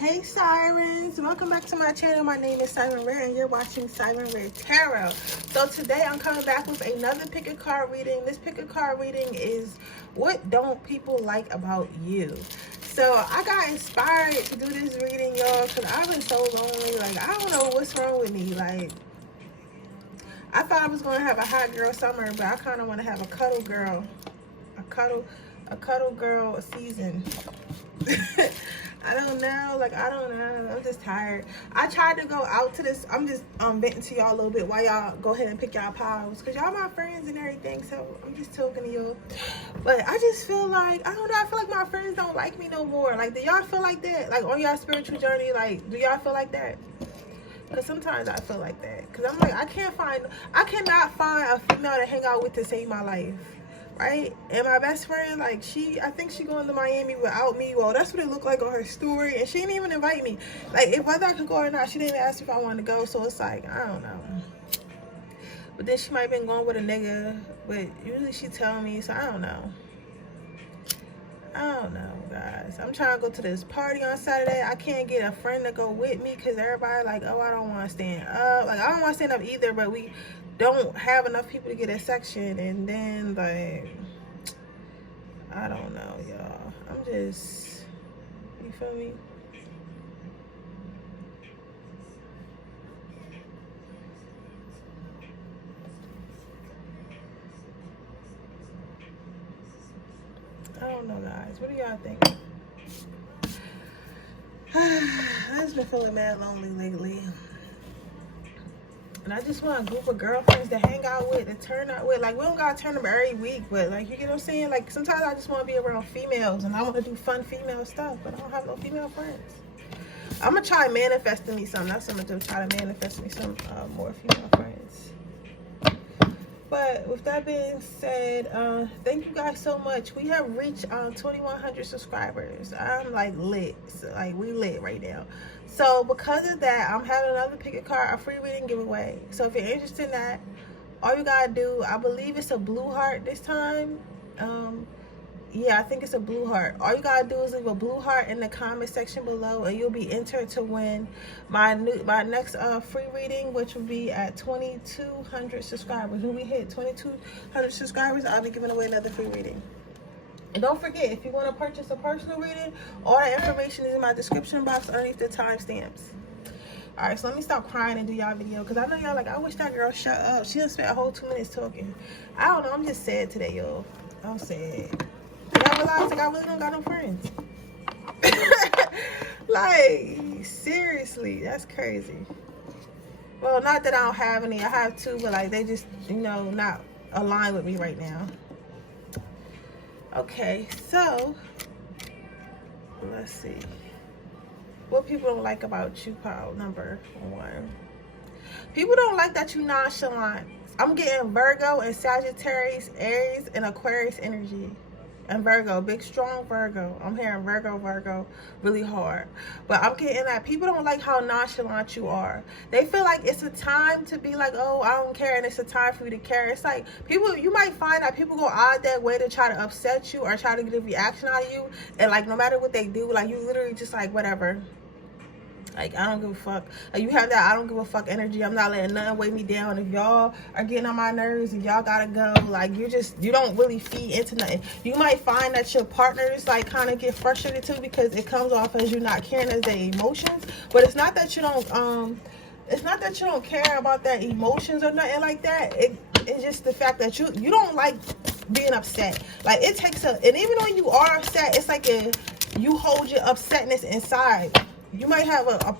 Hey Sirens, welcome back to my channel. My name is Siren Redd and you're watching Siren Redd Tarot. So today I'm coming back with another pick a card reading. This pick a card reading is what don't people like about you. So I got inspired to do this reading, y'all, because I've been so lonely. Like, I don't know what's wrong with me. Like, I thought I was going to have a hot girl summer, but I kind of want to have a cuddle girl, a cuddle girl season. I don't know, like, I don't know. I'm just tired. I tried to go out to this. I'm just venting to y'all a little bit while y'all go ahead and pick y'all piles, because y'all my friends and everything, so I'm just talking to you. But I just feel like, I don't know, I feel like my friends don't like me no more. Like, do y'all feel like that? Like, on y'all spiritual journey, like, do y'all feel like that? Because sometimes I feel like that. Because I'm like, I cannot find a female to hang out with to save my life. Right? And my best friend, like, I think she going to Miami without me. Well, that's what it looked like on her story. And she didn't even invite me. Like, whether I could go or not, she didn't even ask me if I wanted to go. So it's like, I don't know. But then she might have been going with a nigga. But usually she tell me, so I don't know. I don't know, guys. I'm trying to go to this party on Saturday. I can't get a friend to go with me because everybody like, oh, I don't want to stand up. Like, I don't want to stand up either, but we don't have enough people to get a section. And then, like, I don't know, y'all. I'm just, you feel me? I don't know, guys. What do y'all think? I've just been feeling mad lonely lately. And I just want a group of girlfriends to hang out with, to turn out with. Like, we don't gotta turn them every week, but, like, you get what I'm saying? Like, sometimes I just want to be around females, and I want to do fun female stuff, but I don't have no female friends. I'm gonna try manifesting me some. That's what I'm gonna do. Try to manifest me some more female friends. But with that being said, thank you guys so much. We have reached 2,100 subscribers. I'm like lit. So, like, we lit right now. So because of that, I'm having another pick a card, a free reading giveaway. So if you're interested in that, all you gotta do, I believe it's a blue heart this time. Yeah, I think it's a blue heart. All you gotta do is leave a blue heart in the comment section below, and you'll be entered to win my next free reading, which will be at 2,200 subscribers. When we hit 2,200 subscribers, I'll be giving away another free reading. And don't forget, if you want to purchase a personal reading, all that information is in my description box underneath the timestamps. Alright, so let me stop crying and do y'all video, because I know y'all like, I wish that girl shut up. She done spent a whole 2 minutes talking. I don't know, I'm just sad today, y'all. I'm sad. I realized, like, I really don't got no friends. Like, seriously, that's crazy. Well, not that I don't have any. I have two, but, like, they just, you know, not aligned with me right now. Okay, so let's see. What people don't like about you, pile number 1. People don't like that you nonchalant. I'm getting Virgo and Sagittarius, Aries, and Aquarius energy. And Virgo, big strong Virgo. I'm hearing Virgo really hard. But I'm getting that people don't like how nonchalant you are. They feel like it's a time to be like, oh, I don't care, and it's a time for you to care. It's like people, you might find that people go out that way to try to upset you or try to get a reaction out of you. And like, no matter what they do, like, you literally just like, whatever. Like, I don't give a fuck. Like, you have that I don't give a fuck energy. I'm not letting nothing weigh me down. If y'all are getting on my nerves and y'all gotta go, like, you don't really feed into nothing. You might find that your partners, like, kind of get frustrated too, because it comes off as you not caring as their emotions. But it's not that you don't care about their emotions or nothing like that. It's just the fact that you don't like being upset. Like, it takes and even when you are upset, it's like you hold your upsetness inside. You might have a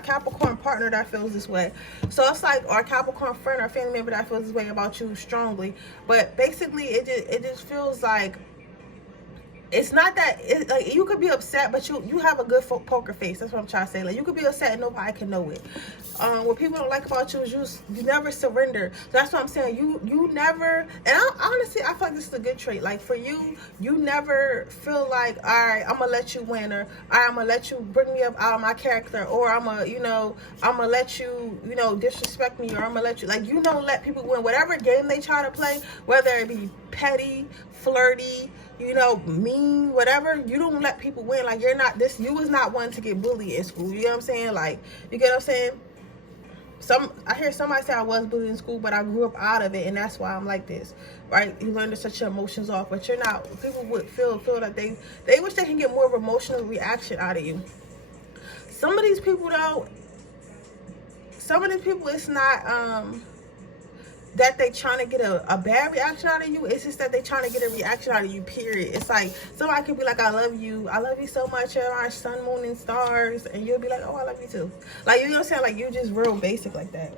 Capricorn partner that feels this way. So it's like, or a Capricorn friend or family member that feels this way about you strongly. But basically, it just feels like, it's not that, like, you could be upset, but you have a good poker face. That's what I'm trying to say. Like, you could be upset and nobody can know it. What people don't like about you is you never surrender. So that's what I'm saying. You never, and honestly, I feel like this is a good trait. Like, for you, you never feel like, all right, I'm gonna let you win, or all right, I'm gonna let you bring me up out of my character, or I'm gonna let you, disrespect me, or I'm gonna let you, like, you don't let people win. Whatever game they try to play, whether it be petty, flirty, you know, mean, whatever, you don't let people win. Like, you're not this, you was not one to get bullied in school. You know what I'm saying? Like, you get what I'm saying? I hear somebody say I was bullied in school, but I grew up out of it, and that's why I'm like this, right? You learn to shut your emotions off, but you're not. People would feel that they wish they can get more of an emotional reaction out of you. Some of these people, though, it's not that they trying to get a bad reaction out of you. It's just that they trying to get a reaction out of you, period. It's like somebody could be like, I love you so much, you're our sun, moon, and stars, and you'll be like, oh, I love you too. Like, you know what I'm saying? Like, you're just real basic like that.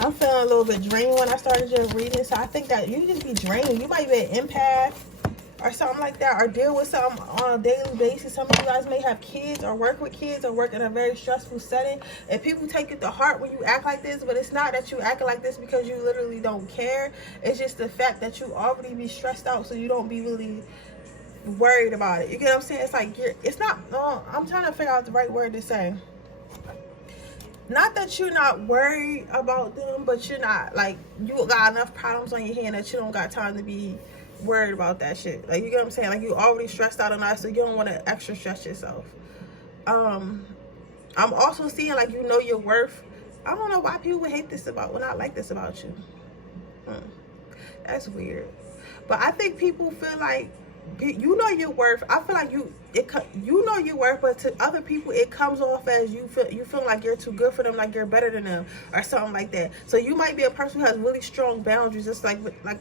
I'm feeling a little bit drained when I started just reading, so I think that you just be drained. You might be an empath or something like that, or deal with something on a daily basis. Some of you guys may have kids or work with kids or work in a very stressful setting, and people take it to heart when you act like this. But it's not that you acting like this because you literally don't care. It's just the fact that you already be stressed out, so you don't be really worried about it. You get what I'm saying? It's like it's not, no, I'm trying to figure out the right word to say. Not that you're not worried about them, but you're not, like, you got enough problems on your hand that you don't got time to be worried about that shit. Like, you get what I'm saying? Like, you already stressed out enough, so you don't want to extra stress yourself. I'm also seeing, like, you know your worth. I don't know why people would hate this about, would not like this about you. That's weird. But I think people feel like you know your worth. I feel like you know your worth, but to other people it comes off as you feel like you're too good for them, like you're better than them or something like that. So you might be a person who has really strong boundaries. It's like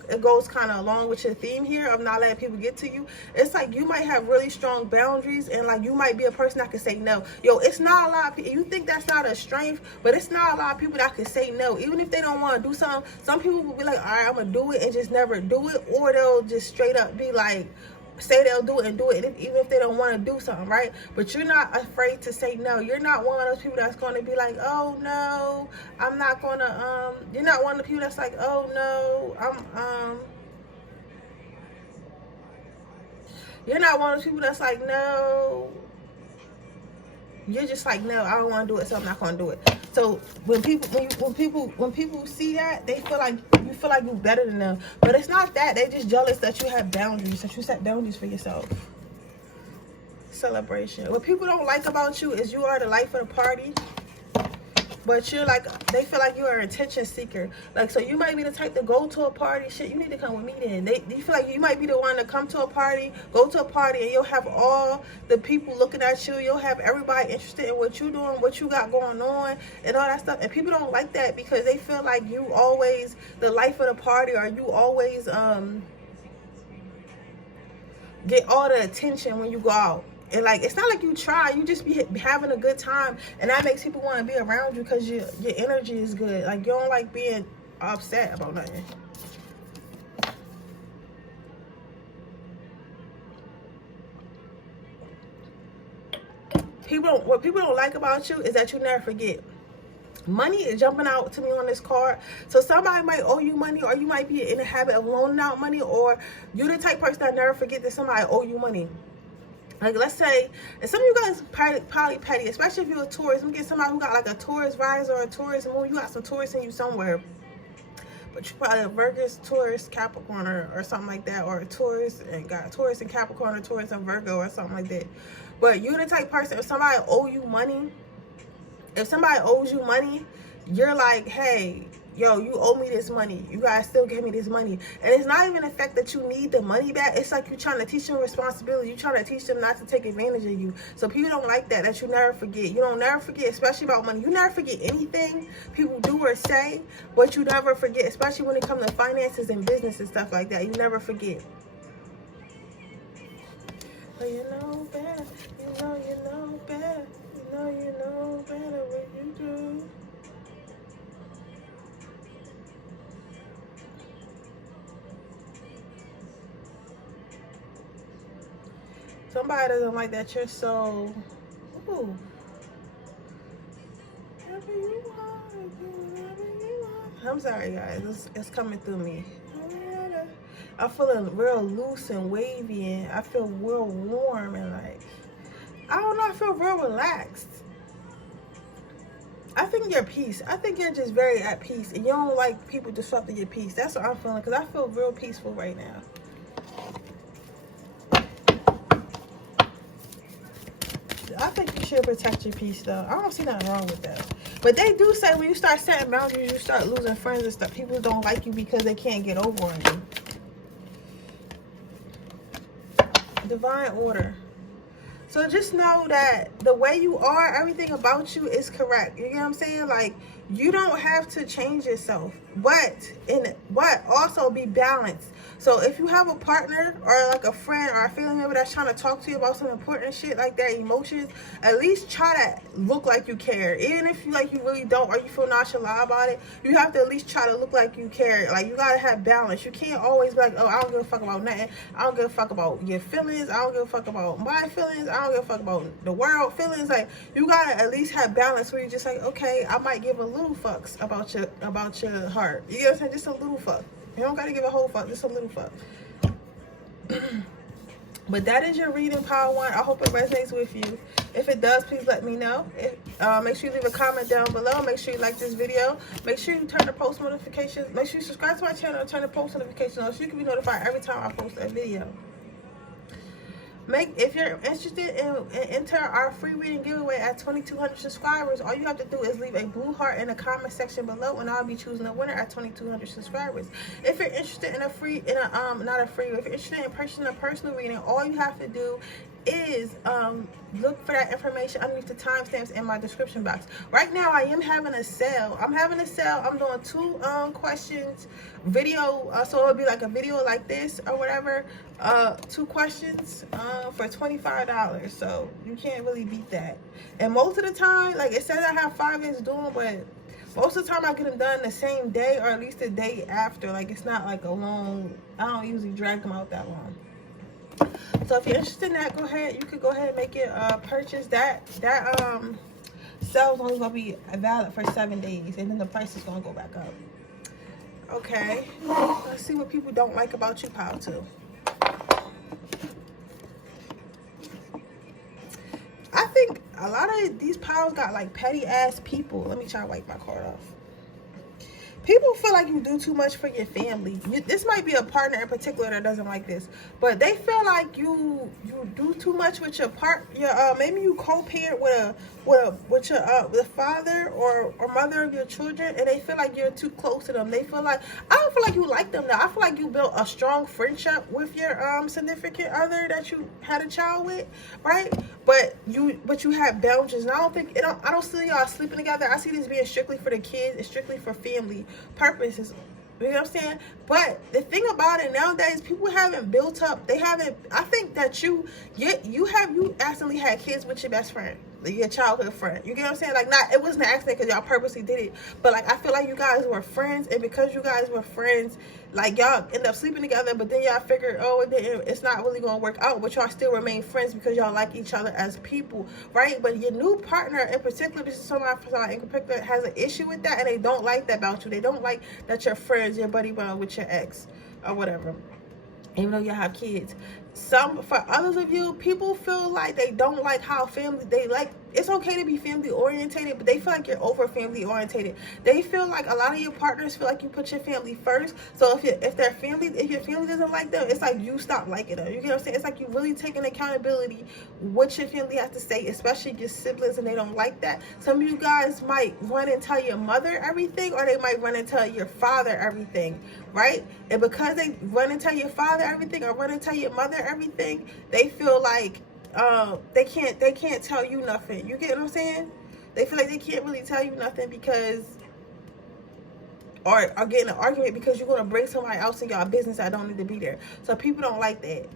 it goes kind of along with your theme here of not letting people get to you. It's like you might have really strong boundaries, and like you might be a person that can say no. Yo, it's not a lot of people. You think that's not a strength, but it's not a lot of people that can say no, even if they don't want to do something. Some people will be like, all right, I'm gonna do it, and just never do it, or they'll just straight up be like, say they'll do it and do it, even if they don't want to do something, right? But you're not afraid to say no. You're not one of those people that's going to be like, oh no, I'm not going to, you're not one of the people that's like, oh no, you're not one of those people that's like, no. You're just like, no, I don't want to do it, so I'm not going to do it. So when people see that, they feel like you feel like you're better than them. But it's not that. They're just jealous that you have boundaries, that you set boundaries for yourself. Celebration. What people don't like about you is you are the life of the party. But you're like, they feel like you're an attention seeker. Like, so you might be the type to go to a party. Shit, you need to come with me then. You feel like you might be the one to come to a party, go to a party, and you'll have all the people looking at you. You'll have everybody interested in what you're doing, what you got going on, and all that stuff. And people don't like that because they feel like you always the life of the party, or you always get all the attention when you go out. And like, it's not like you try, you just be having a good time, and that makes people want to be around you because your energy is good. Like, you don't like being upset about nothing. What people don't like about you is that you never forget. Money is jumping out to me on this card. So somebody might owe you money, or you might be in the habit of loaning out money, or you're the type of person that never forget that somebody owe you money. Like, let's say, and some of you guys probably petty, especially if you're a tourist. Let me get somebody who got like a tourist rise or a tourist moon. You got some tourists in you somewhere, but you're probably a Virgo, Taurus, Capricorn, or something like that, or a Taurus and got Taurus and Capricorn, or Taurus and Virgo, or something like that. But you're the type of person, if somebody owe you money, if somebody owes you money, you're like, hey, yo, you owe me this money. You guys still give me this money. And it's not even the fact that you need the money back. It's like you're trying to teach them responsibility. You're trying to teach them not to take advantage of you. So people don't like that you never forget. You don't never forget, especially about money. You never forget anything people do or say, but you never forget, especially when it comes to finances and business and stuff like that. You never forget. But you know better. You know better. You know better what you do. Somebody doesn't like that you're so, ooh, whatever you want. I'm sorry, guys. It's coming through me. I'm feeling real loose and wavy, and I feel real warm, and like, I don't know, I feel real relaxed. I think you're peace. I think you're just very at peace, and you don't like people disrupting your peace. That's what I'm feeling, because I feel real peaceful right now. I think you should protect your peace, though. I don't see nothing wrong with that. But they do say when you start setting boundaries, you start losing friends and stuff. People don't like you because they can't get over on you. Divine order. So just know that the way you are, everything about you is correct. You get what I'm saying? Like, you don't have to change yourself, but also be balanced. So if you have a partner or like a friend or a family member that's trying to talk to you about some important shit like their emotions, at least try to look like you care. Even if you really don't, or you feel nonchalant about it, you have to at least try to look like you care. Like, you gotta have balance. You can't always be like, oh, I don't give a fuck about nothing. I don't give a fuck about your feelings. I don't give a fuck about my feelings. I don't give a fuck about the world feelings. Like, you gotta at least have balance where you're just like, okay, I might give a little fucks about your heart. You know what I'm saying? Just a little fuck. You don't gotta give a whole fuck, just a little fuck. But that is your reading, Power One. I hope it resonates with you. If it does, please let me know. Make sure you leave a comment down below. Make sure you like this video. Make sure you turn the post notifications. Make sure you subscribe to my channel and turn the post notifications on so you can be notified every time I post a video. If you're interested in enter our free reading giveaway at 2,200 subscribers, all you have to do is leave a blue heart in the comment section below, and I'll be choosing a winner at 2,200 subscribers. If you're interested in if you're interested in purchasing a personal reading, all you have to do is look for that information underneath the timestamps in my description box. Right now, I am having a sale. I'm doing 2 questions video, so it'll be like a video like this or whatever. 2 questions for $25, so you can't really beat that. And most of the time, like it says I have 5 days doing, but most of the time I get them done the same day or at least the day after. Like, it's not like a long, I don't usually drag them out that long. So if you're interested in that, go ahead. You could go ahead and make it purchase. That sale's only gonna be valid for 7 days, and then the price is gonna go back up. Okay, let's see what people don't like about you, Power 2. I think a lot of these powers got like petty ass people. Let me try to wipe my card off. People feel like you do too much for your family. This might be a partner in particular that doesn't like this, but they feel like you do too much with your maybe you co-parent with your father or mother of your children, and they feel like you're too close to them. They feel like, I don't feel like you like them now. I feel like you built a strong friendship with your significant other that you had a child with, right? But you have boundaries, and I don't see y'all sleeping together. I see this being strictly for the kids. It's strictly for family purposes. You know what I'm saying? But the thing about it nowadays, people haven't built up. I think that you accidentally had kids with your best friend, your childhood friend. You get what I'm saying? Like, it wasn't an accident because y'all purposely did it. But like, I feel like you guys were friends, and because you guys were friends, like, y'all end up sleeping together, but then y'all figured, oh, it's not really gonna work out, but y'all still remain friends because y'all like each other as people, right? But your new partner in particular, this is someone in particular, has an issue with that, and they don't like that about you. They don't like that your friends, your buddy with your ex or whatever, even though y'all have kids. For others of you, people feel like they don't like how it's okay to be family orientated, but they feel like you're over family orientated. They feel like a lot of your partners feel like you put your family first. So if your family doesn't like them, it's like you stop liking them. You get what I'm saying? It's like you really taking accountability what your family has to say, especially your siblings, and they don't like that. Some of you guys might run and tell your mother everything, or they might run and tell your father everything, right? And because they run and tell your father everything or run and tell your mother everything, they feel like they can't tell you nothing. You get what I'm saying? They feel like they can't really tell you nothing because, or get in an argument because you're going to bring somebody else in your business that don't need to be there. So people don't like that.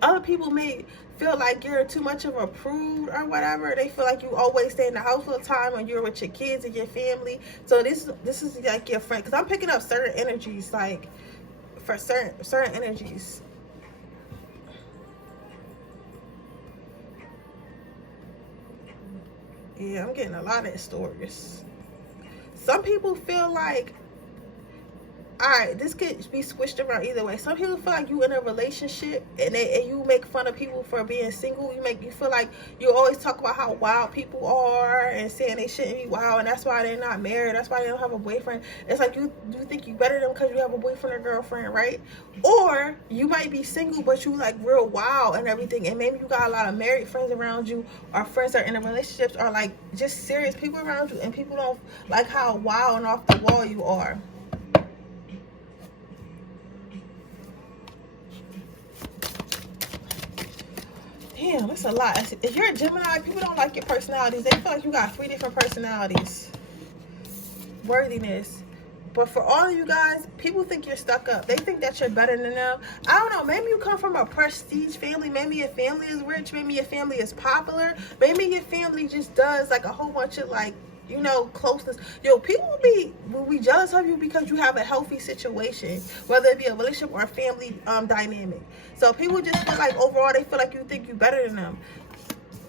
Other people may feel like you're too much of a prude or whatever. They feel like you always stay in the house all the time when you're with your kids and your family. So this is like your friend, because I'm picking up certain energies, like for certain energies. Yeah, I'm getting a lot of stories. Some people feel like, alright, this could be switched around either way. Some people feel like you in a relationship and you make fun of people for being single. You feel like you always talk about how wild people are and saying they shouldn't be wild, and that's why they're not married, that's why they don't have a boyfriend. It's like you think you better than them because you have a boyfriend or girlfriend, right? Or you might be single but you like real wild and everything, and maybe you got a lot of married friends around you, or friends that are in a relationships, or like just serious people around you, and people don't like how wild and off the wall you are. Damn, that's a lot. If you're a Gemini, people don't like your personalities. They feel like you got 3 different personalities. Worthiness. But for all of you guys, people think you're stuck up. They think that you're better than them. I don't know. Maybe you come from a prestige family. Maybe your family is rich. Maybe your family is popular. Maybe your family just does like a whole bunch of like, you know, closeness. Yo, people will be jealous of you because you have a healthy situation, whether it be a relationship or a family dynamic. So people just feel like overall they feel like you think you better than them.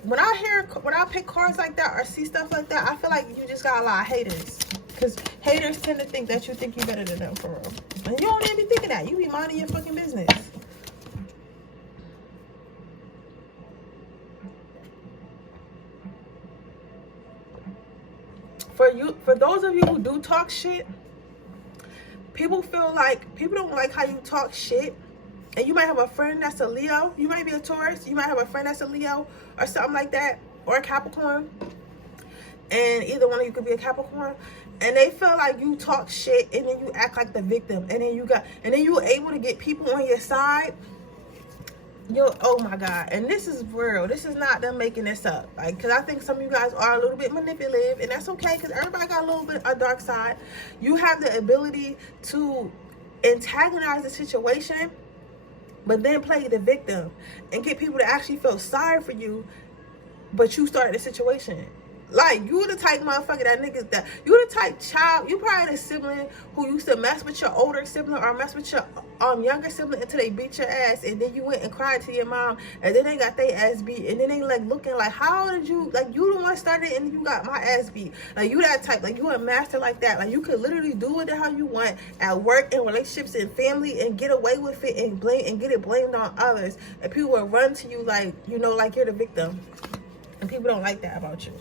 When I pick cards like that or see stuff like that, I feel like you just got a lot of haters. Because haters tend to think that you think you better than them for real. And you don't even be thinking that. You be minding your fucking business. For those of you who do talk shit, people feel like people don't like how you talk shit. And you might have a friend that's a Leo. You might be a Taurus. You might have a friend that's a Leo or something like that, or a Capricorn. And either one of you could be a Capricorn. And they feel like you talk shit and then you act like the victim. And then you're able to get people on your side. Oh my God. And this is real. This is not them making this up. Like, because I think some of you guys are a little bit manipulative, and that's okay, because everybody got a little bit of dark side. You have the ability to antagonize the situation, but then play the victim and get people to actually feel sorry for you, but you started the situation. Like, you the type motherfucker that niggas that you the type child, you probably the sibling who used to mess with your older sibling or mess with your younger sibling until they beat your ass, and then you went and cried to your mom, and then they got their ass beat, and then they like looking like, how did you, like, you the one started and you got my ass beat. Like, you that type, like, you a master like that. Like, you could literally do it how you want at work and relationships and family and get away with it and blame and get it blamed on others, and people will run to you like, you know, like you're the victim, and people don't like that about you.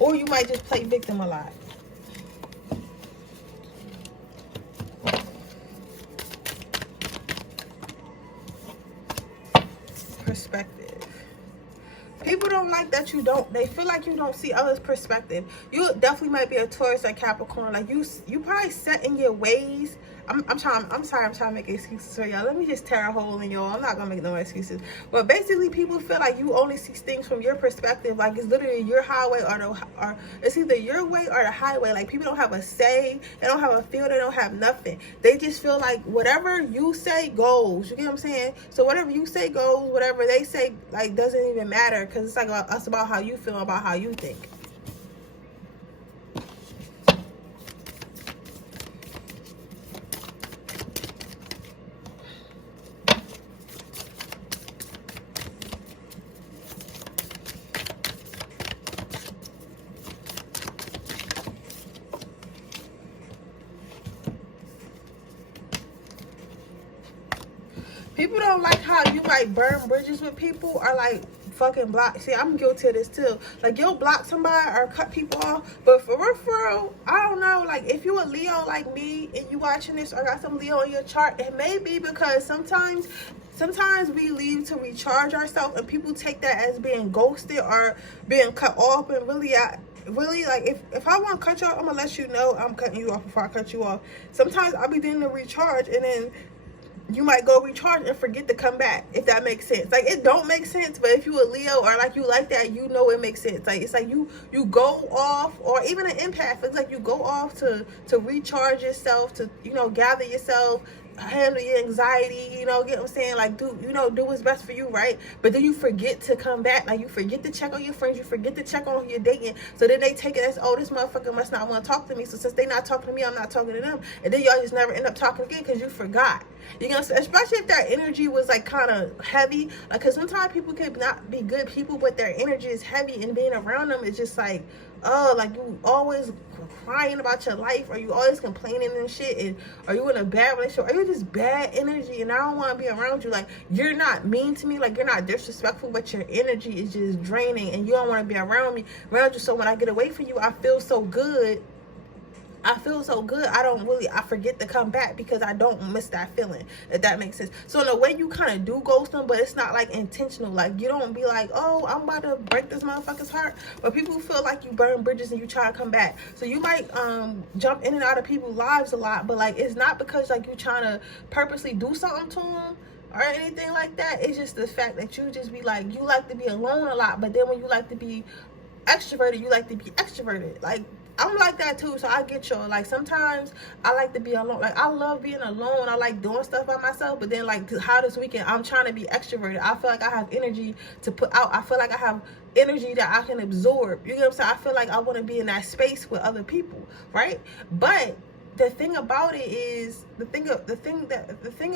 Or you might just play victim a lot. Perspective. People don't like that you don't. They feel like you don't see others' perspective. You definitely might be a Taurus or Capricorn. Like you probably set in your ways. I'm sorry, I'm trying to make excuses for y'all. Let me just tear a hole in y'all. I'm not gonna make no excuses. But basically, people feel like you only see things from your perspective. Like, it's literally your highway or it's either your way or the highway. Like, people don't have a say. They don't have a feel. They don't have nothing. They just feel like whatever you say goes. You get what I'm saying? So whatever you say goes. Whatever they say, like, doesn't even matter, because it's like about how you feel, about how you think. People don't like how you might burn bridges with people or like fucking block. See, I'm guilty of this too. Like, you'll block somebody or cut people off, but for real, I don't know. Like, if you a Leo like me and you watching this or got some Leo in your chart, it may be because sometimes we leave to recharge ourselves, and people take that as being ghosted or being cut off. And really, like, if I want to cut you off, I'm gonna let you know I'm cutting you off before I cut you off. Sometimes I'll be doing the recharge, and then you might go recharge and forget to come back, if that makes sense. Like, it don't make sense, but if you a Leo or like you like that, you know it makes sense. Like, it's like you go off, or even an empath, it's like you go off to recharge yourself, to, you know, gather yourself, handle your anxiety, you know, get what I'm saying? Like, do what's best for you, right? But then you forget to come back. Like, you forget to check on your friends, you forget to check on who you're dating. So then they take it as, oh, this motherfucker must not want to talk to me. So since they not talking to me, I'm not talking to them. And then y'all just never end up talking again because you forgot. You know, especially if their energy was like kind of heavy. Like, because sometimes people could not be good people, but their energy is heavy, and being around them is just like, oh, like you always crying about your life, or you always complaining and shit, and are you in a bad relationship, are you just bad energy, and I don't want to be around you. Like, you're not mean to me, like you're not disrespectful, but your energy is just draining, and you don't want to be around you. So when I get away from you, I feel so good. I forget to come back because I don't miss that feeling, if that makes sense. So in a way, you kind of do ghost them, but it's not like intentional. Like, you don't be like, oh, I'm about to break this motherfucker's heart. But people feel like you burn bridges and you try to come back. So you might jump in and out of people's lives a lot, but like, it's not because like you trying to purposely do something to them or anything like that. It's just the fact that you just be like, you like to be alone a lot, but then when you like to be extroverted, you like to be extroverted. Like, I'm like that too, so I get y'all. Like, sometimes I like to be alone. Like, I love being alone. I like doing stuff by myself. But then, like, how this weekend, I'm trying to be extroverted. I feel like I have energy to put out. I feel like I have energy that I can absorb. You know what I'm saying? I feel like I want to be in that space with other people, right? But the thing about it is, the thing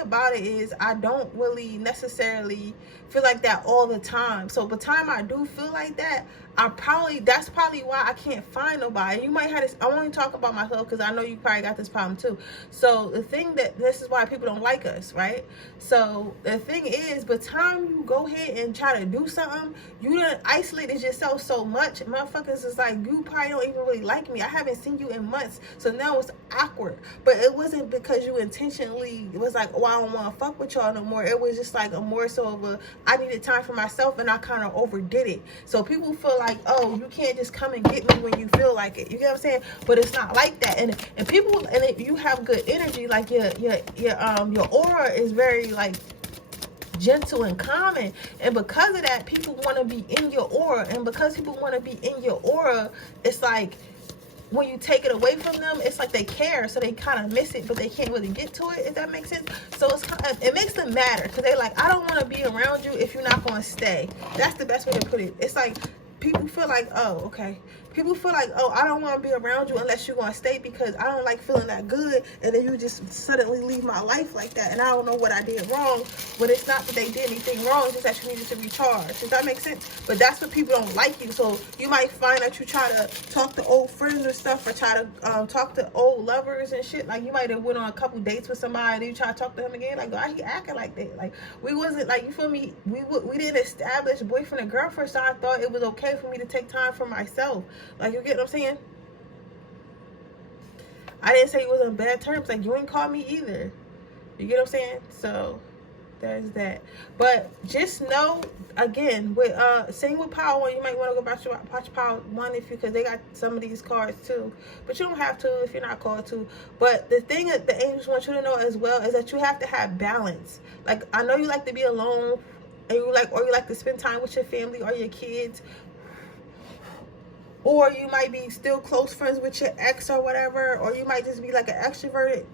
about it is, I don't really necessarily feel like that all the time. So the time I do feel like that, that's probably why I can't find nobody. You might have this, I want to talk about myself because I know you probably got this problem too. So the thing this is why people don't like us, right? So the thing is, by the time you go ahead and try to do something, you done isolated yourself so much. Motherfuckers is like, you probably don't even really like me. I haven't seen you in months. So now it's awkward. But it wasn't because you intentionally, it was like, oh, I don't want to fuck with y'all no more. It was just like a more so of a, I needed time for myself, and I kind of overdid it. So people feel like, oh, you can't just come and get me when you feel like it. You get what I'm saying? But it's not like that. And people, and if you have good energy, like your aura is very like gentle and calming, and because of that, people want to be in your aura. And because people want to be in your aura, it's like, when you take it away from them, it's like they care, so they kind of miss it, but they can't really get to it, if that makes sense. So it's kind of, it makes them matter, because they like, I don't want to be around you if you're not going to stay. That's the best way to put it. It's like, people feel like, oh, okay. People feel like, oh, I don't want to be around you unless you're going to stay, because I don't like feeling that good, and then you just suddenly leave my life like that, and I don't know what I did wrong. But it's not that they did anything wrong, it's just that you needed to recharge. Does that make sense? But that's what people don't like you. So you might find that you try to talk to old friends or stuff, or try to talk to old lovers and shit. Like, you might have went on a couple dates with somebody, and you try to talk to him again, like, why he acting like that? Like, we wasn't, like, you feel me? We didn't establish boyfriend and girlfriend, so I thought it was okay for me to take time for myself. Like, you get what I'm saying? I didn't say it was on bad terms. Like, you ain't call me either. You get what I'm saying? So there's that. But just know, again, with same with Power One, you might want to go watch your Power One because they got some of these cards too. But you don't have to if you're not called to. But the thing that the angels want you to know as well is that you have to have balance. Like, I know you like to be alone, and you like to spend time with your family or your kids. Or you might be still close friends with your ex or whatever, or you might just be like an extroverted,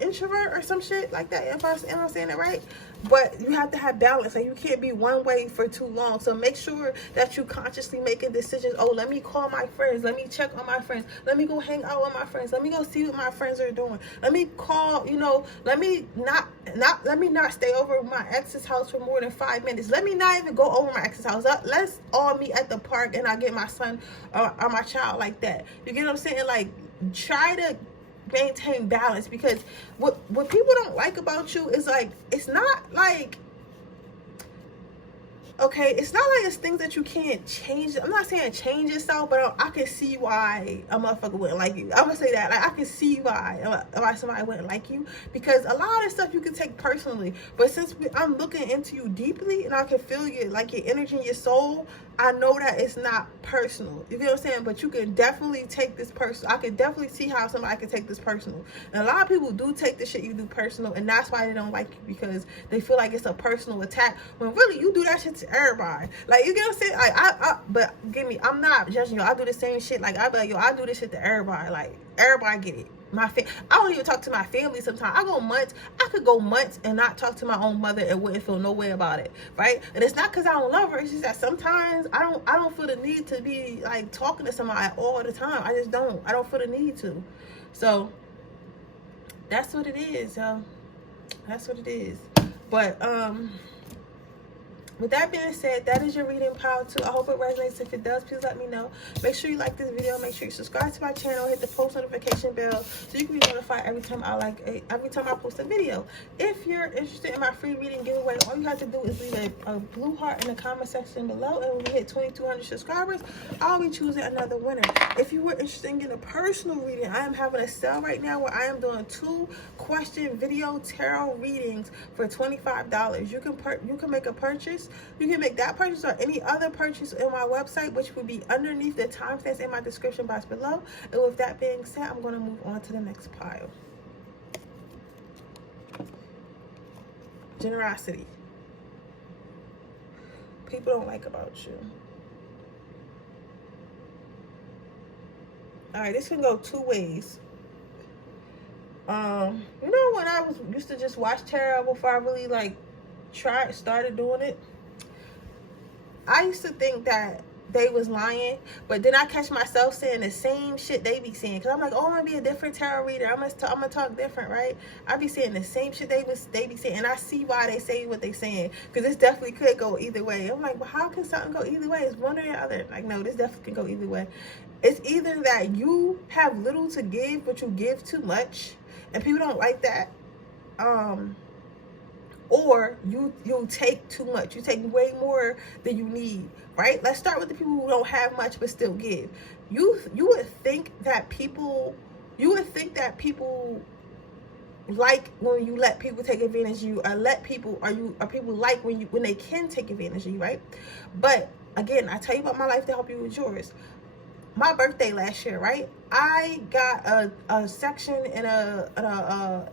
introvert or some shit like that. If I'm saying it right, but you have to have balance. Like, you can't be one way for too long. So make sure that you consciously making decisions. Oh, let me call my friends. Let me check on my friends. Let me go hang out with my friends. Let me go see what my friends are doing. Let me call. Let me not stay over my ex's house for more than 5 minutes. Let me not even go over my ex's house. Let's all meet at the park, and I get my son or my child like that. You get what I'm saying? Like, try to maintain balance, because what people don't like about you is, like, it's not like, okay, it's not like it's things that you can't change. I'm not saying change yourself, but I can see why a motherfucker wouldn't like you. I'm gonna say that. Like, I can see why somebody wouldn't like you, because a lot of this stuff you can take personally. But since I'm looking into you deeply, and I can feel your energy and your soul, I know that it's not personal. You get what I'm saying? But you can definitely take this personal. I can definitely see how somebody can take this personal. And a lot of people do take the shit you do personal, and that's why they don't like you, because they feel like it's a personal attack, when really you do that shit to everybody. Like, you get what I'm saying? Like, but give me, I'm not judging you. I do the same shit. Like, I be like, yo, I do this shit to everybody. Like, everybody get it. I don't even talk to my family sometimes. I could go months and not talk to my own mother and wouldn't feel no way about it, right? And it's not because I don't love her. It's just that sometimes I don't feel the need to be like talking to somebody all the time. I just don't. I don't feel the need to. So that's what it is, yo. That's what it is. But With that being said, that is your reading pile 2. I hope it resonates. If it does, please let me know. Make sure you like this video. Make sure you subscribe to my channel. Hit the post notification bell so you can be notified every time I post a video. If you're interested in my free reading giveaway, all you have to do is leave a blue heart in the comment section below. And when we hit 2,200 subscribers, I'll be choosing another winner. If you were interested in getting a personal reading, I am having a sale right now where I am doing 2 question video tarot readings for $25. You can make a purchase. You can make that purchase or any other purchase on my website, which will be underneath the timestamps in my description box below. And with that being said, I'm going to move on to the next pile. Generosity. People don't like about you. All right, this can go 2 ways. You know when I used to just watch tarot before I really like started doing it, I used to think that they was lying, but then I catch myself saying the same shit they be saying, because I'm like, oh, I'm gonna be a different tarot reader, I'm gonna talk different, right? I be saying the same shit they be saying, and I see why they say what they saying, because this definitely could go either way. I'm like, well, how can something go either way? It's one or the other. Like, no, this definitely can go either way. It's either that you have little to give, but you give too much, and people don't like that, or you take too much. You take way more than you need, right? Let's start with the people who don't have much but still give. You would think that people like when you let people take advantage of you, or people like when they can take advantage of you, right? But again, I tell you about my life to help you with yours. My birthday last year, right? I got a section in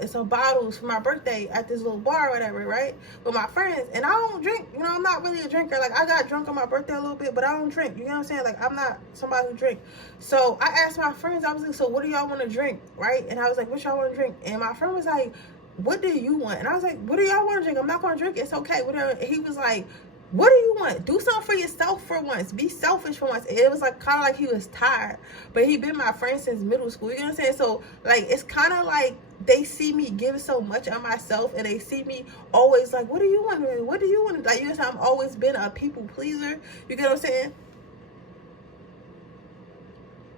some bottles for my birthday at this little bar or whatever, right? With my friends. And I don't drink, you know, I'm not really a drinker. Like, I got drunk on my birthday a little bit, but I don't drink. You know what I'm saying? Like, I'm not somebody who drink. So I asked my friends, I was like, so what do y'all want to drink, right? And I was like, what y'all want to drink? And my friend was like, what do you want? And I was like, what do y'all want to drink? I'm not going to drink. It's okay. Whatever. And he was like, what do you want? Do something for yourself for once. Be selfish for once. It was like kind of like he was tired, but he been my friend since middle school. You know what I'm saying? So like, it's kind of like they see me give so much of myself, and they see me always like, what do you want? What do you want? Like, you know, I've always been a people pleaser. You get what I'm saying?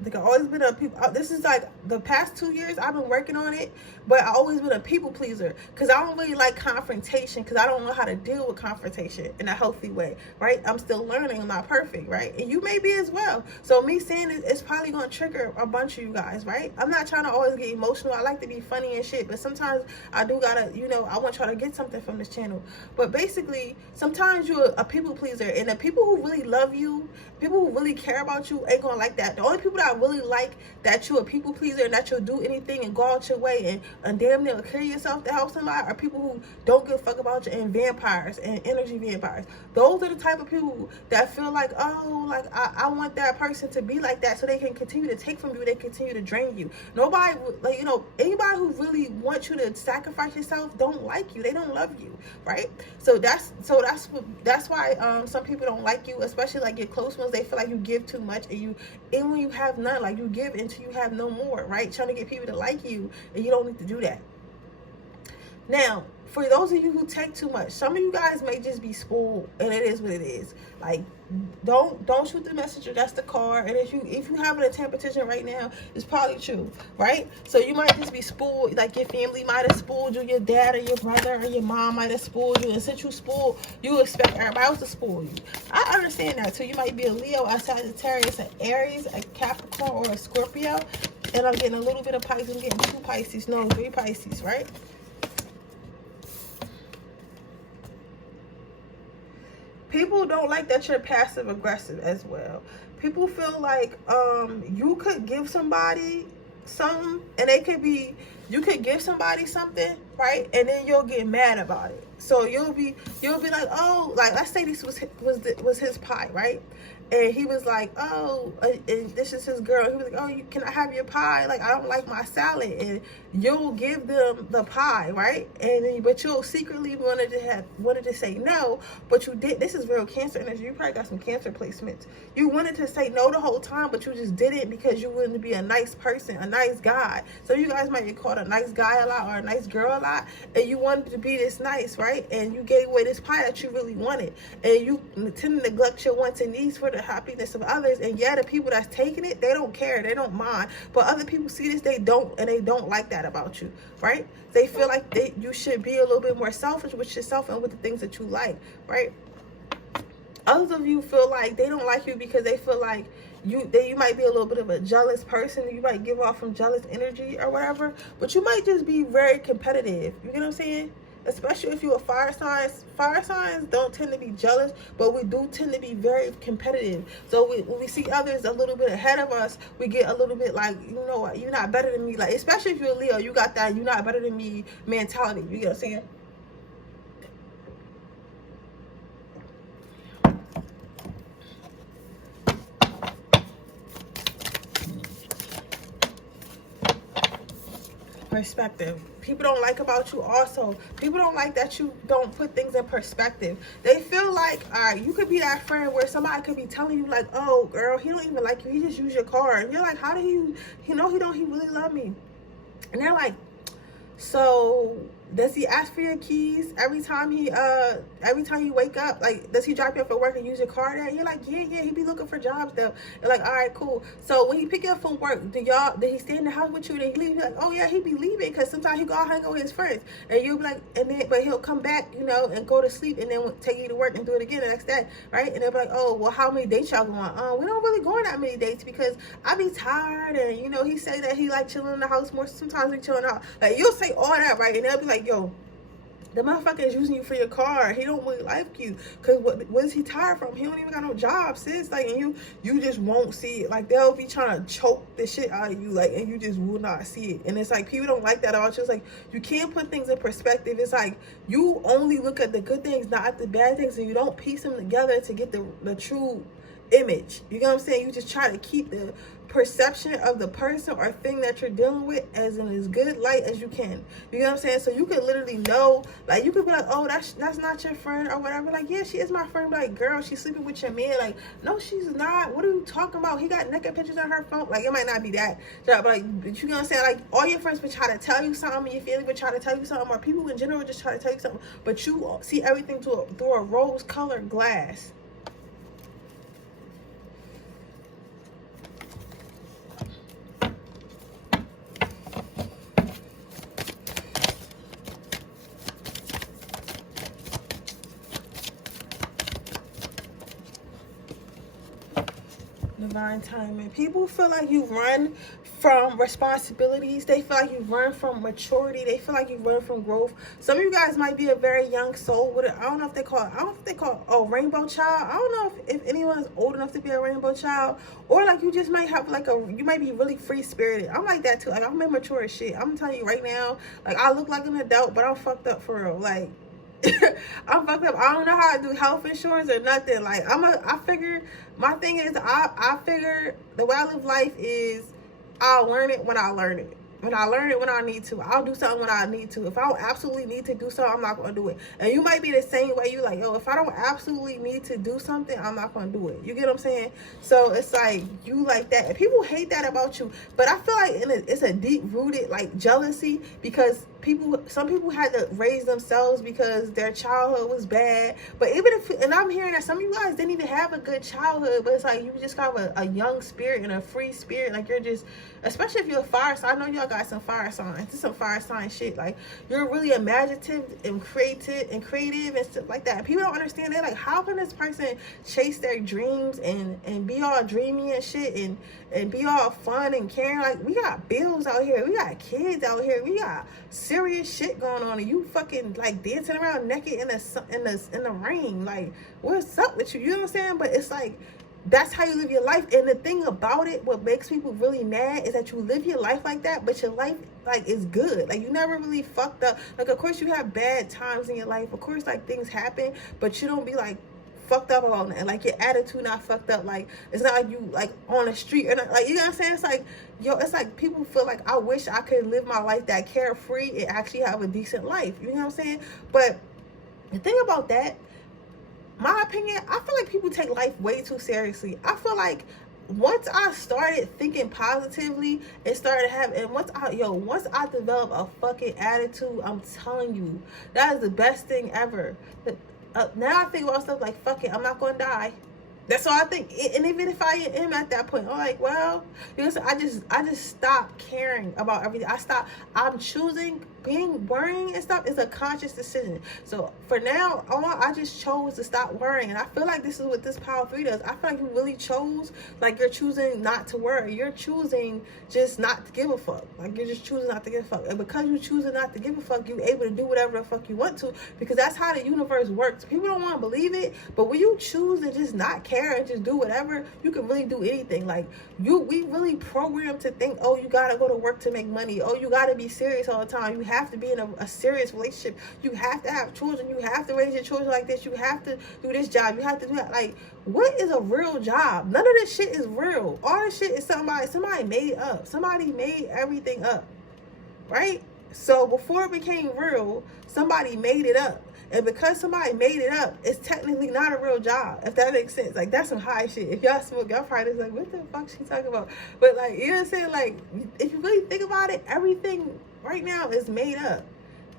Like, I've always been a people. This is like the past 2 years I've been working on it, but I've always been a people pleaser because I don't really like confrontation, because I don't know how to deal with confrontation in a healthy way, right? I'm still learning. I'm not perfect, right? And you may be as well. So me saying it, it's probably going to trigger a bunch of you guys, right? I'm not trying to always get emotional. I like to be funny and shit, but sometimes I do gotta, you know, I want y'all to get something from this channel. But basically, sometimes you're a people pleaser, and the people who really love you, people who really care about you, ain't gonna like that. The only people that really like that you're a people pleaser and that you'll do anything and go out your way and damn near kill yourself to help somebody are people who don't give a fuck about you, and vampires and energy vampires. Those are the type of people that feel like, oh, like I want that person to be like that so they can continue to take from you, they continue to drain you. Nobody, like, you know, anybody who really wants you to sacrifice yourself don't like you. They don't love you, right? So that's why some people don't like you, especially like your close ones. They feel like you give too much, and when you have none, like you give until you have no more, right? Trying to get people to like you, and you don't need to do that. Now, for those of you who take too much, some of you guys may just be spoiled, and it is what it is. Like, don't shoot the messenger. That's the card. And if you having a temper tantrum right now, it's probably true, right? So you might just be spoiled. Like, your family might have spoiled you, your dad or your brother or your mom might have spoiled you, and since you spoiled, you expect everybody else to spoil you. I understand that too. You might be a Leo, a Sagittarius, an Aries, a Capricorn, or a Scorpio, and I'm getting a little bit of Pisces. I'm getting 2 Pisces, no, 3 Pisces, right? People don't like that you're passive aggressive as well. People feel like you could give somebody something, and you could give somebody something, right? And then you'll get mad about it. So you'll be like, oh, like, let's say this was his pie, right? and he was like, oh, and this is his girl. He was like, oh, can I have your pie? Like, I don't like my salad. And you'll give them the pie, right? And then, but you'll secretly wanted to say no, but you did. This is real Cancer energy. You probably got some Cancer placements. You wanted to say no the whole time, but you just didn't because you wanted to be a nice person, a nice guy. So you guys might get called a nice guy a lot or a nice girl a lot, and you wanted to be this nice, right? And you gave away this pie that you really wanted, and you tend to neglect your wants and needs for the happiness of others. And yeah, the people that's taking it, they don't care, they don't mind, but other people see this, they don't, and they don't like that about you, right? They feel like you should be a little bit more selfish with yourself and with the things that you like, right? Others of you feel like they don't like you because they feel like you might be a little bit of a jealous person. You might give off from jealous energy or whatever, but you might just be very competitive. You get what I'm saying? Especially if you're a fire sign. Fire signs don't tend to be jealous, but we do tend to be very competitive. So when we see others a little bit ahead of us, we get a little bit like, you know what, you're not better than me. Like, especially if you're a Leo, you got that you're not better than me mentality. You get what I'm saying? Perspective. People don't like about you also. People don't like that you don't put things in perspective. They feel like, all right, you could be that friend where somebody could be telling you like, oh girl, he don't even like you, he just use your car. And you're like, how did he know he really love me? And they're like, so does he ask for your keys every time you wake up? Like, does he drop you off at work and use your car there? And you're like, yeah, he be looking for jobs though. They're like, all right, cool. So when he pick you up from work, did he stay in the house with you? Then he leave? You're like, oh yeah, he be leaving because sometimes he go out hang out with his friends. And you'll be like, but he'll come back, you know, and go to sleep and then take you to work and do it again the next day, right? And they'll be like, oh, well, how many dates y'all go on? We don't really go on that many dates because I be tired, and you know, he say that he like chilling in the house more. Sometimes we chilling out. Like, you'll say all that, right? And they'll be like, yo, the motherfucker is using you for your car. He don't really like you. Cause what is he tired from? He don't even got no job, sis. Like, and you just won't see it. Like, they'll be trying to choke the shit out of you, like, and you just will not see it. And it's like, people don't like that about you. It's like, you can't put things in perspective. It's like, you only look at the good things, not at the bad things, and you don't piece them together to get the true image. You know what I'm saying? You just try to keep the perception of the person or thing that you're dealing with as in as good light as you can. You know what I'm saying? So you could literally know, like, you could be like, oh, that's not your friend or whatever. Like, yeah, she is my friend. But like, girl, she's sleeping with your man. Like, no, she's not. What are you talking about? He got naked pictures on her phone. Like, it might not be that, but like, you know what I'm saying? Like, all your friends would try to tell you something, your family would try to tell you something, or people in general would just try to tell you something, but you see everything through a rose-colored glass. Divine timing. People feel like you run from responsibilities. They feel like you run from maturity. They feel like you run from growth. Some of you guys might be a very young soul with it. I don't know if they call a rainbow child. I don't know if anyone is old enough to be a rainbow child, or like you just might have like you might be really free spirited. I'm like that too. Like, I'm immature as shit. I'm telling you right now, like, I look like an adult, but I'm fucked up for real. Like, I'm fucked up. I don't know how to do health insurance or nothing. Like, I figure my thing is I figure the way I live life is I'll learn it when I learn it. When I learn it when I need to. I'll do something when I need to. If I don't absolutely need to do something, I'm not going to do it. And you might be the same way. You like, yo, if I don't absolutely need to do something, I'm not going to do it. You get what I'm saying? So it's like, you like that. And people hate that about you. But I feel like it's a deep-rooted, like, jealousy, because some people had to raise themselves because their childhood was bad. But even if, and I'm hearing that some of you guys didn't even have a good childhood, but it's like you just got a young spirit and a free spirit. Like, you're just, especially if you're a fire sign. I know y'all got some fire signs. This is some fire sign shit. Like, you're really imaginative and creative and stuff like that. And people don't understand that. Like, how can this person chase their dreams and be all dreamy and shit and be all fun and caring? Like, we got bills out here. We got kids out here. We got serious shit going on, and you fucking like dancing around naked in the rain. Like, what's up with you? You know what I'm saying? But it's like, that's how you live your life. And the thing about it, what makes people really mad is that you live your life like that, but your life, like, is good. Like, you never really fucked up. Like, of course you have bad times in your life, of course, like, things happen, but you don't be like fucked up about it. Like, your attitude not fucked up. Like, it's not like you, like, on the street. Or not, like, you know what I'm saying? It's like, yo, it's like people feel like, I wish I could live my life that carefree and actually have a decent life. You know what I'm saying? But the thing about that, my opinion, I feel like people take life way too seriously. I feel like once I started thinking positively and started having, and once I developed a fucking attitude, I'm telling you, that is the best thing ever. Now I think about stuff like, fuck it, I'm not gonna die. That's all I think. And even if I am at that point, I'm like, well, you know, I just stopped caring about everything. I'm choosing worrying and stuff is a conscious decision. So for now, I just chose to stop worrying. And I feel like this is what this Power 3 does. I feel like you really chose, like, you're choosing not to worry. You're choosing just not to give a fuck. Like, you're just choosing not to give a fuck. And because you're choosing not to give a fuck, you're able to do whatever the fuck you want to, because that's how the universe works. People don't want to believe it, but when you choose to just not care and just do whatever, you can really do anything. Like, we really programmed to think, oh, you gotta go to work to make money. Oh, you gotta be serious all the time. You have to be in a serious relationship. You have to have children. You have to raise your children like this. You have to do this job. You have to do that. Like, what is a real job? None of this shit is real. All this shit is somebody made up. Somebody made everything up, right? So before it became real, somebody made it up. And because somebody made it up, it's technically not a real job, if that makes sense. Like, that's some high shit. If y'all smoke, y'all probably just like, what the fuck she talking about? But, like, you know what I'm saying? Like, if you really think about it, everything right now is made up.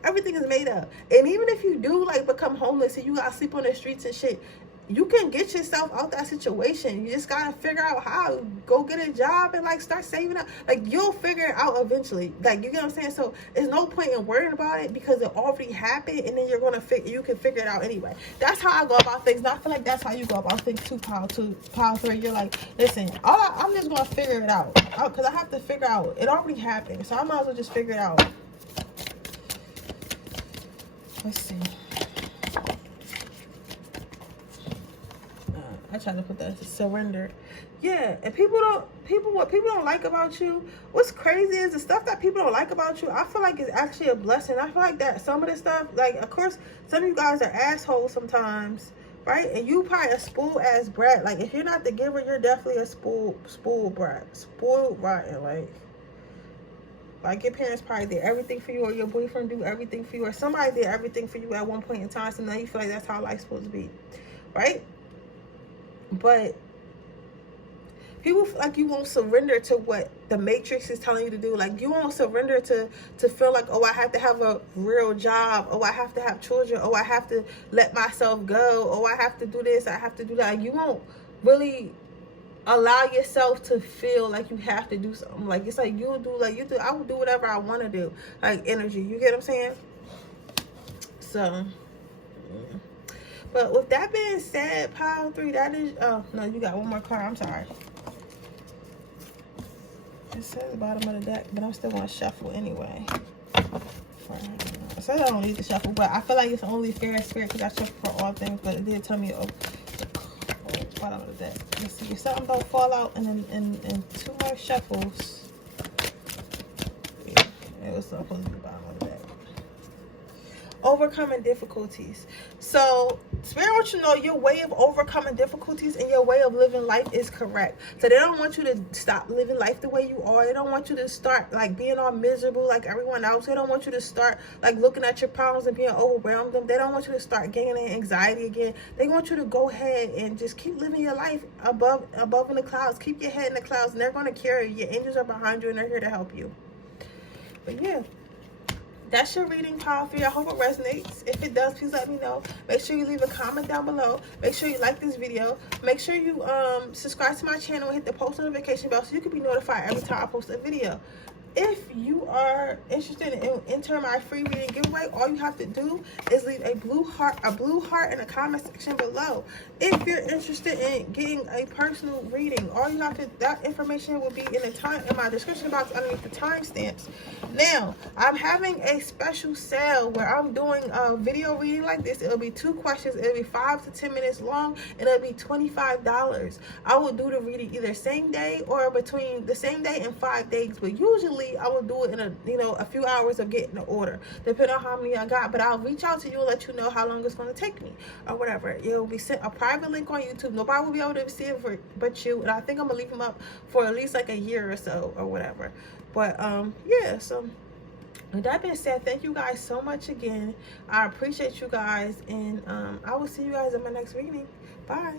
Everything is made up. And even if you do, like, become homeless and you gotta sleep on the streets and shit, you can get yourself out that situation. You just gotta figure out how. Go get a job and, like, start saving up. Like, you'll figure it out eventually. Like, you get what I'm saying? So there's no point in worrying about it because it already happened, and then you can figure it out anyway. That's how I go about things. And I feel like that's how you go about things too, Power 3. You're like, listen, I'm just gonna figure it out, because I have to figure out. It already happened, so I might as well just figure it out. Let's see. I try to put that as surrender. Yeah, and what people don't like about you, what's crazy is the stuff that people don't like about you, I feel like it's actually a blessing. I feel like that some of the stuff, like, of course, some of you guys are assholes sometimes, right? And you probably a spoiled ass brat. Like, if you're not the giver, you're definitely a spoiled brat. Spoiled rotten, like your parents probably did everything for you, or your boyfriend do everything for you, or somebody did everything for you at one point in time, so now you feel like that's how life's supposed to be, right? But people feel like you won't surrender to what the Matrix is telling you to do. Like, you won't surrender to feel like, oh, I have to have a real job. Oh, I have to have children. Oh, I have to let myself go. Oh, I have to do this. I have to do that. Like, you won't really allow yourself to feel like you have to do something. Like, it's like I will do whatever I want to do. Like, energy. You get what I'm saying? So, but with that being said, Power 3, that is, oh, no, you got one more card. I'm sorry. It says the bottom of the deck, but I'm still going to shuffle anyway. It says I don't need to shuffle, but I feel like it's only fair and spirit because I shuffle for all things, but it did tell me, bottom of the deck. Let's see if something don't fall out in 2 more shuffles. Yeah, it was supposed to be the bottom of the deck. Overcoming difficulties. So Spirit wants you to know your way of overcoming difficulties and your way of living life is correct. So they don't want you to stop living life the way you are. They don't want you to start like being all miserable like everyone else. They don't want you to start like looking at your problems and being overwhelmed. They don't want you to start gaining anxiety again. They want you to go ahead and just keep living your life above in the clouds. Keep your head in the clouds, and they're going to carry you. Your angels are behind you, and they're here to help you. But yeah. That's your reading, Power 3. I hope it resonates. If it does, please let me know. Make sure you leave a comment down below. Make sure you like this video. Make sure you subscribe to my channel and hit the post notification bell so you can be notified every time I post a video. If you are interested in entering my free reading giveaway, all you have to do is leave a blue heart in the comment section below. If you're interested in getting a personal reading, all you have to, that information will be in my description box underneath the timestamps. Now, I'm having a special sale where I'm doing a video reading like this. It'll be 2 questions. It'll be 5 to 10 minutes long, and it'll be $25. I will do the reading either same day or between the same day and 5 days, but usually Probably I will do it in a few hours of getting the order, depending on how many I got. But I'll reach out to you and let you know how long it's going to take me or whatever. It will be sent a private link on YouTube. Nobody will be able to see it but you. And I think I'm gonna leave them up for at least like a year or so or whatever. But yeah, so with that being said, thank you guys so much again. I appreciate you guys, and I will see you guys in my next reading. Bye.